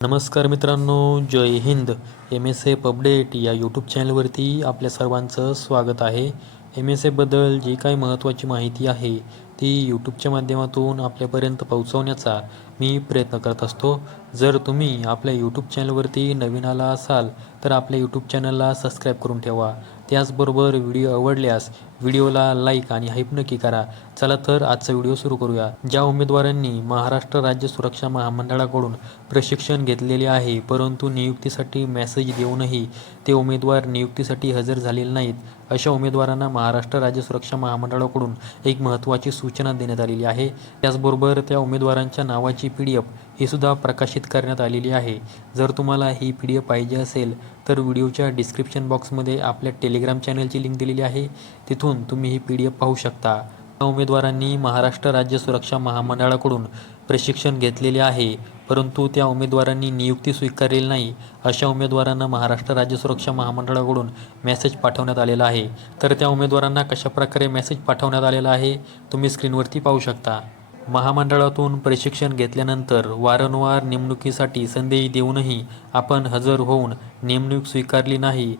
नमस्कार मित्रांनो, जय Hind. MSF update या यूट्यूब चॅनलवरती आपल्या सर्वांचं स्वागत आहे. MSFबद्दल जी काही महत्त्वाची माहिती आहे ती यूट्यूबच्या माध्यमातून आपल्यापर्यंत पोहोचवण्याचा मी प्रयत्न करत असतो. जर तुम्ही आपल्या यूट्यूब चॅनलवरती नवीन आला असाल तर आपल्या यूट्यूब चॅनलला सबस्क्राईब करून ठेवा. त्याचबरोबर व्हिडिओ आवडल्यास व्हिडिओला लाईक आणि हाईप नक्की करा. चला तर आजचा व्हिडिओ सुरू करूया. ज्या उमेदवारांनी महाराष्ट्र राज्य सुरक्षा महामंडळाकडून प्रशिक्षण घेतलेले आहे परंतु नियुक्तीसाठी मेसेज देऊनही ते उमेदवार नियुक्तीसाठी हजर झालेले नाहीत, अशा उमेदवारांना महाराष्ट्र राज्य सुरक्षा महामंडळाकडून एक महत्त्वाची सूचना देण्यात आलेली आहे. त्याचबरोबर त्या उमेदवारांच्या नावाची PDF ही सुद्धा प्रकाशित करण्यात आलेली आहे. जर तुम्हाला ही PDF पाहिजे असेल तर व्हिडिओच्या डिस्क्रिप्शन बॉक्समध्ये आपल्या टेलिग्राम चॅनलची लिंक दिलेली आहे, तिथून तुम्ही ही PDF पाहू शकता. या उमेदवारांनी महाराष्ट्र राज्य सुरक्षा महामंडळाकडून प्रशिक्षण घेतलेले आहे परंतु त्या उमेदवारांनी नियुक्ती स्वीकारलेली नाही, अशा उमेदवारांना महाराष्ट्र राज्य सुरक्षा महामंडळाकडून मेसेज पाठवण्यात आलेला आहे. तर त्या उमेदवारांना कशाप्रकारे मेसेज पाठवण्यात आलेला आहे तुम्ही स्क्रीनवरती पाहू शकता. महामंडळातून प्रशिक्षण घेतल्यानंतर वारंवार नेमणुकीसाठी संधी देऊनही आपण हजर होऊन नेमणूक स्वीकारली नाही,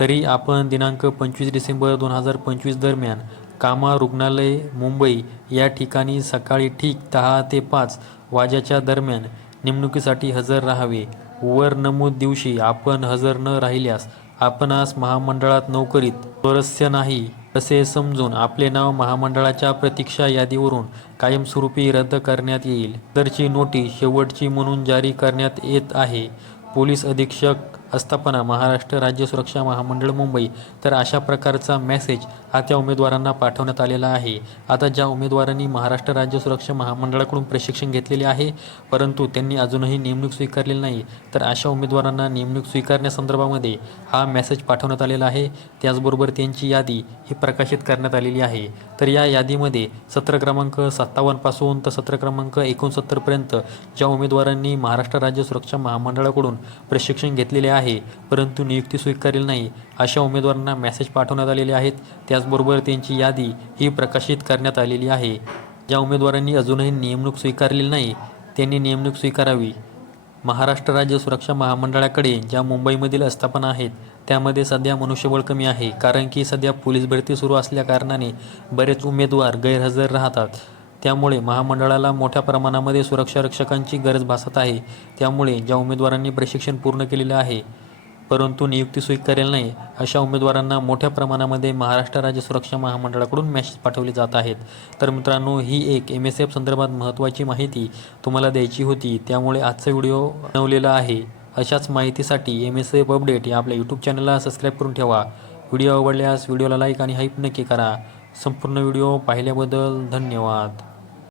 तरी आपण दिनांक 25 डिसेंबर 2025 दरम्यान कामा रुग्णालय मुंबई या ठिकाणी सकाळी ठीक 10 ते 5 वाजेच्या दरम्यान नेमणुकीसाठी हजर राहावे. वर नमूद दिवशी आपण हजर न राहिल्यास आपणास महामंडळात नोकरीत स्वारस्य नाही असे समजून आपले नाव महामंडळाच्या प्रतीक्षा यादीवरून कायमस्वरूपी रद्द करण्यात येईल. सदरची नोटीस शेवटची म्हणून जारी करण्यात येत आहे. पोलीस अधीक्षक आस्थापना महाराष्ट्र राज्य सुरक्षा महामंडळ मुंबई. तर अशा प्रकारचा मेसेज हा त्या उमेदवारांना पाठवण्यात आलेला आहे. आता ज्या उमेदवारांनी महाराष्ट्र राज्य सुरक्षा महामंडळाकडून प्रशिक्षण घेतलेले आहे परंतु त्यांनी अजूनही नेमणूक स्वीकारलेली नाही, तर अशा उमेदवारांना नेमणूक स्वीकारण्यासंदर्भामध्ये हा मेसेज पाठवण्यात आलेला आहे. त्याचबरोबर त्यांची यादी ही प्रकाशित करण्यात आलेली आहे. तर या यादीमध्ये सत्र क्रमांक 57 पासून तर सत्र क्रमांक 69 पर्यंत ज्या उमेदवारांनी महाराष्ट्र राज्य सुरक्षा महामंडळाकडून प्रशिक्षण घेतलेले आहे परंतु नियुक्ती स्वीकारलेली नाही, अशा उमेदवारांना मेसेज पाठवण्यात आलेले आहेत. त्याचबरोबर त्यांची यादी ही प्रकाशित करण्यात आलेली आहे. ज्या उमेदवारांनी अजूनही नेमणूक स्वीकारलेली नाही त्यांनी नेमणूक स्वीकारावी. महाराष्ट्र राज्य सुरक्षा महामंडळाकडे ज्या मुंबईमधील आस्थापना आहेत त्यामध्ये सध्या मनुष्यबळ कमी आहे, कारण की सध्या पोलीस भरती सुरू असल्याकारणाने बरेच उमेदवार गैरहजर राहतात. त्यामुळे महामंडळाला मोठ्या प्रमाणामध्ये सुरक्षा रक्षकांची गरज भासत आहे. त्यामुळे ज्या उमेदवारांनी प्रशिक्षण पूर्ण केलेले आहे परंतु नियुक्ती स्वीकारलेली नाही अशा उमेदवारांना मोठ्या प्रमाणामध्ये महाराष्ट्र राज्य सुरक्षा महामंडळाकडून मेसेज पाठवले जात आहेत. तर मित्रांनो, ही एक MSF संदर्भात महत्त्वाची माहिती तुम्हाला द्यायची होती, त्यामुळे आजचा व्हिडिओ बनवलेला आहे. अशाच माहितीसाठी MSF अपडेट या आपल्या यूट्यूब चॅनलला सबस्क्राईब करून ठेवा. व्हिडिओ आवडल्यास व्हिडिओला लाईक आणि हाईप नक्की करा. संपूर्ण व्हिडिओ पाहिल्याबद्दल धन्यवाद.